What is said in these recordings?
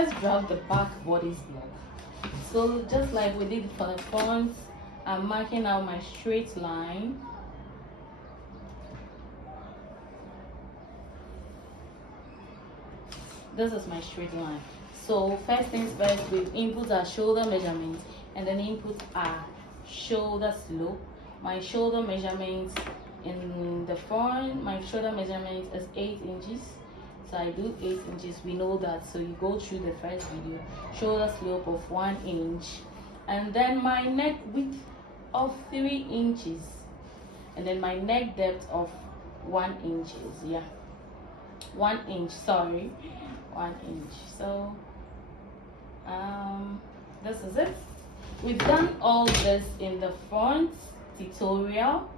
let's draw the back bodice block. So just like we did for the front, I'm marking out my straight line. This is my straight line. So first things first, we input our shoulder measurements and then input our shoulder slope. My shoulder measurements in the front, my shoulder measurement is 8 inches. So I do 8 inches. We know that. So you go through the first video. Shoulder slope of 1 inch, and then my neck width of 3 inches, and then my neck depth of 1 inch. Yeah, 1 inch. Sorry, 1 inch. So this is it. We've done all this in the front tutorial,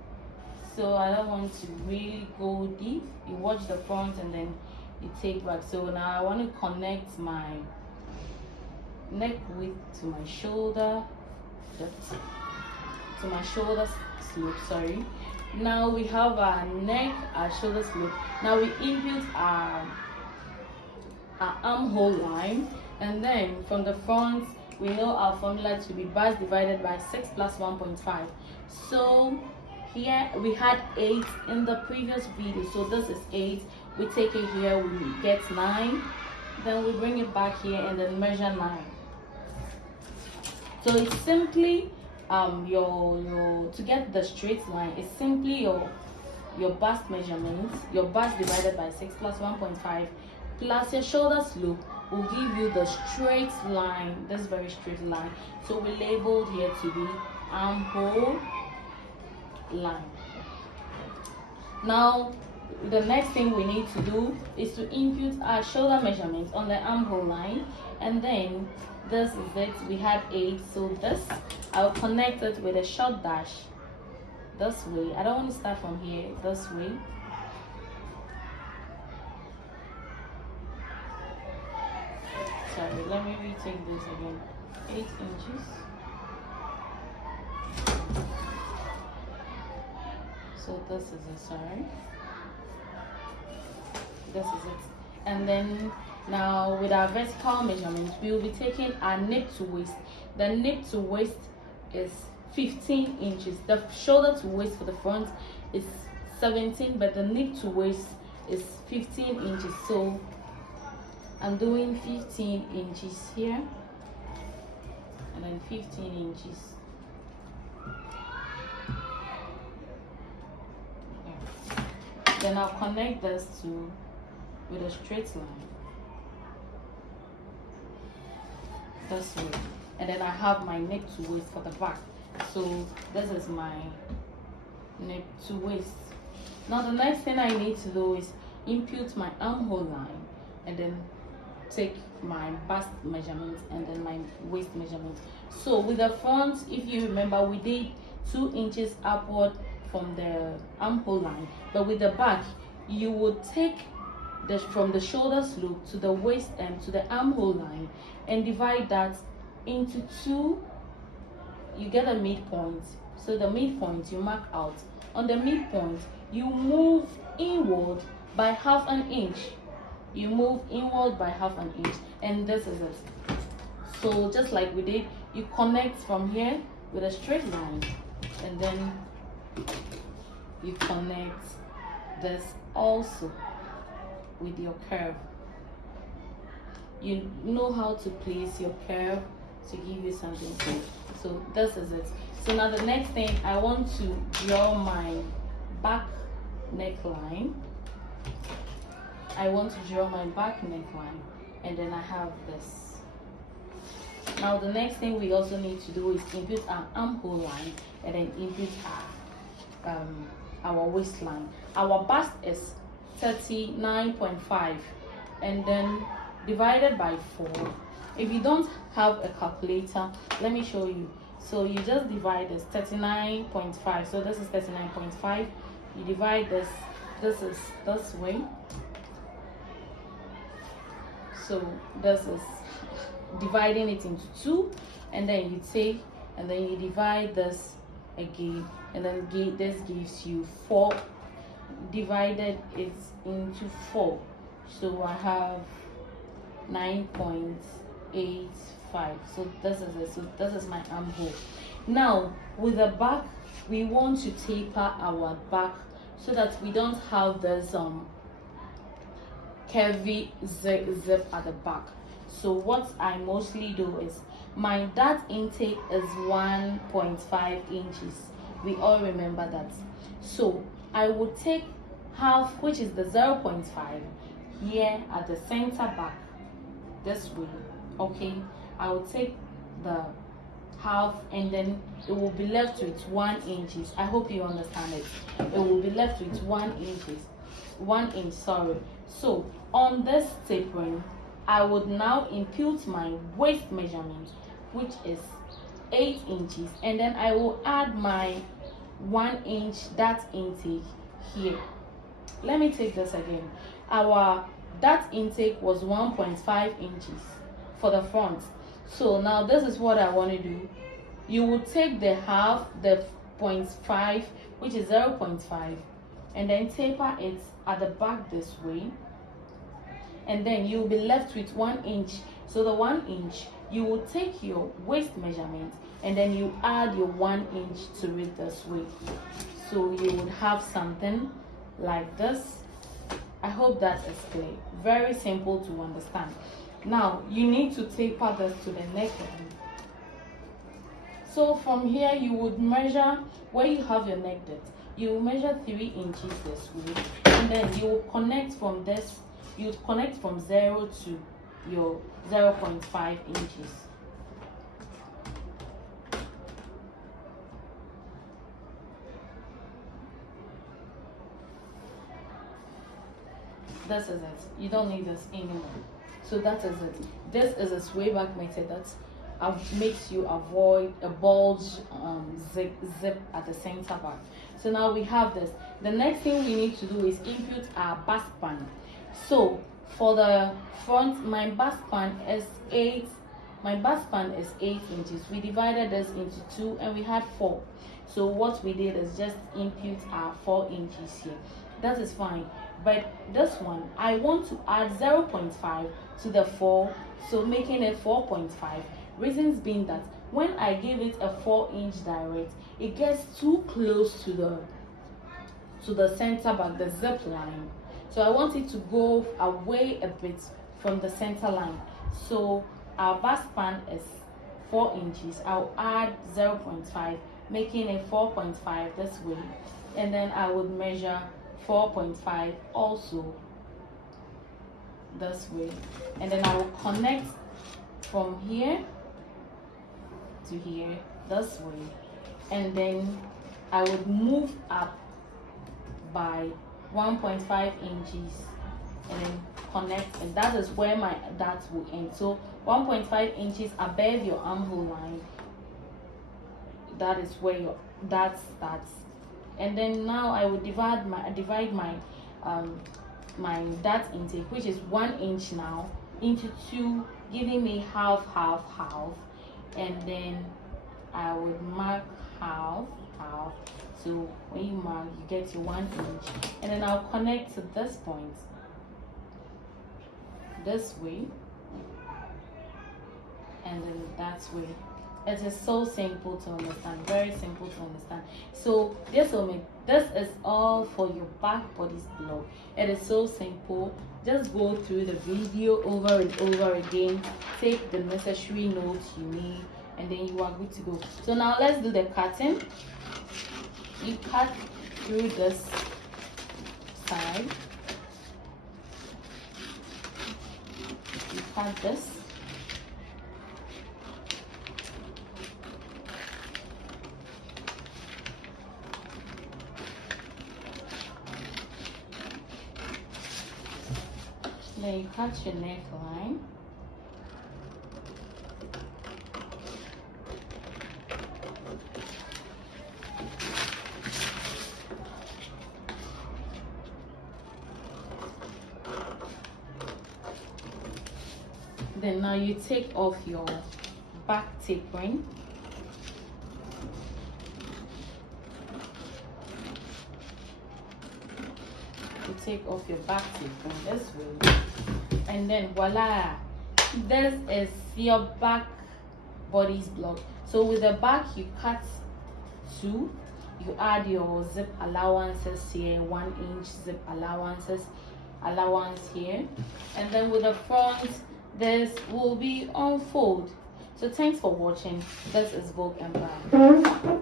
so I don't want to really go deep. You watch the front and then you take back. So now I want to connect my neck width to my shoulder depth, to my shoulder slope. Sorry. Now we have our neck, our shoulder slope. Now we input our armhole line, and then from the front we know our formula to be base divided by 6 plus 1.5. So here we had 8 in the previous video, so this is 8. We take it here, we get 9, then we bring it back here and then measure 9. So it's simply your to get the straight line, it's simply your bust measurements, your bust divided by 6 plus 1.5 plus your shoulder slope will give you the straight line, this very straight line. So we labeled here to be armhole line. Now the next thing we need to do is to input our shoulder measurements on the armhole line, and then this is it. We had 8, so this I'll connect it with a short dash this way. I don't want to start from here, this way. Sorry, let me retake this again. 8 inches. So this is it, sorry. This is it. And then now with our vertical measurements, we will be taking our neck to waist. The neck to waist is 15 inches. The shoulder to waist for the front is 17, but the neck to waist is 15 inches. So I'm doing 15 inches here, and then 15 inches. Yeah. Then I'll connect this with a straight line this way, and then I have my neck to waist for the back. So this is my neck to waist. Now the next thing I need to do is input my armhole line, and then take my bust measurements and then my waist measurements. So with the front, if you remember, we did 2 inches upward from the armhole line, but with the back you would take from the shoulder slope to the waist and to the armhole line and divide that into 2. You get a midpoint. So the midpoint you mark out. On the midpoint you move inward by half an inch. You move inward by half an inch, and this is it. So just like we did, you connect from here with a straight line, and then you connect this also with your curve. You know how to place your curve to give you something good. So this is it. So now the next thing, I want to draw my back neckline. I want to draw my back neckline, and then I have this. Now the next thing we also need to do is input our armhole line, and then input our waistline. Our bust is 39.5, and then divided by 4. If you don't have a calculator, let me show you. So you just divide this 39.5. So this is 39.5. You divide this. This is this way. So this is dividing it into 2, and then you take and then you divide this again, and then this gives you 4. Divided it into 4. So I have 9.85. So this is it. So this is my armhole. Now with the back, we want to taper our back so that we don't have this curvy zip at the back. So what I mostly do is, my dart intake is 1.5 inches. We all remember that. So I will take half, which is the 0.5, here at the center back, this way. Okay, I will take the half, and then it will be left with 1 inches. I hope you understand it. It will be left with 1 inch, sorry. So on this tapering, I would now impute my waist measurement, which is 8 inches, and then I will add my 1 inch dart intake here. Let me take this again. Our dart intake was 1.5 inches for the front. So now this is what I want to do. You will take the half, the 0.5, which is 0.5, and then taper it at the back this way, and then you'll be left with 1 inch. So the 1 inch, you will take your waist measurement, and then you add your 1 inch to it this way. So you would have something like this. I hope that is clear. Very simple to understand. Now you need to taper this to the neckline. So from here, you would measure where you have your neck depth. You will measure 3 inches this way, and then you will connect from this. You would connect from 0 to your 0.5 inches. This is it. You don't need this anymore. So that is it. This is a sway back method that makes you avoid a bulge zip at the center back. So now we have this. The next thing we need to do is impute our bust band. So for the front, my bust band is 8. My bust band is 8 inches. We divided this into 2, and we had 4. So what we did is just impute our 4 inches here. That is fine. But this one, I want to add 0.5 to the 4, so making it 4.5. Reasons being that when I give it a 4-inch direct, it gets too close to the center back, the zip line. So I want it to go away a bit from the center line. So our bust band is 4 inches. I'll add 0.5, making it 4.5 this way, and then I would measure 4.5 also this way, and then I will connect from here to here this way, and then I would move up by 1.5 inches and then connect, and that is where my dart will end. So 1.5 inches above your armhole line, that is where your dart starts. And then now I will divide my my dart intake, which is 1 inch now, into 2, giving me half, and then I would mark half. So when you mark, you get your 1 inch, and then I'll connect to this point this way, and then that way. It is so simple to understand, very simple to understand. So this is all for your back bodice blog. It is so simple. Just go through the video over and over again, take the necessary notes you need, and then you are good to go. So now let's do the cutting. You cut through this side, you cut this, then you cut your neckline, then now you take off your back tapering, you take off your back tapering this way, and then voila, this is your back bodice block. So with the back, you cut 2, you add your zip allowances here, 1-inch zip allowance here, and then with the front, this will be on fold. So thanks for watching. This is Vogue Empire.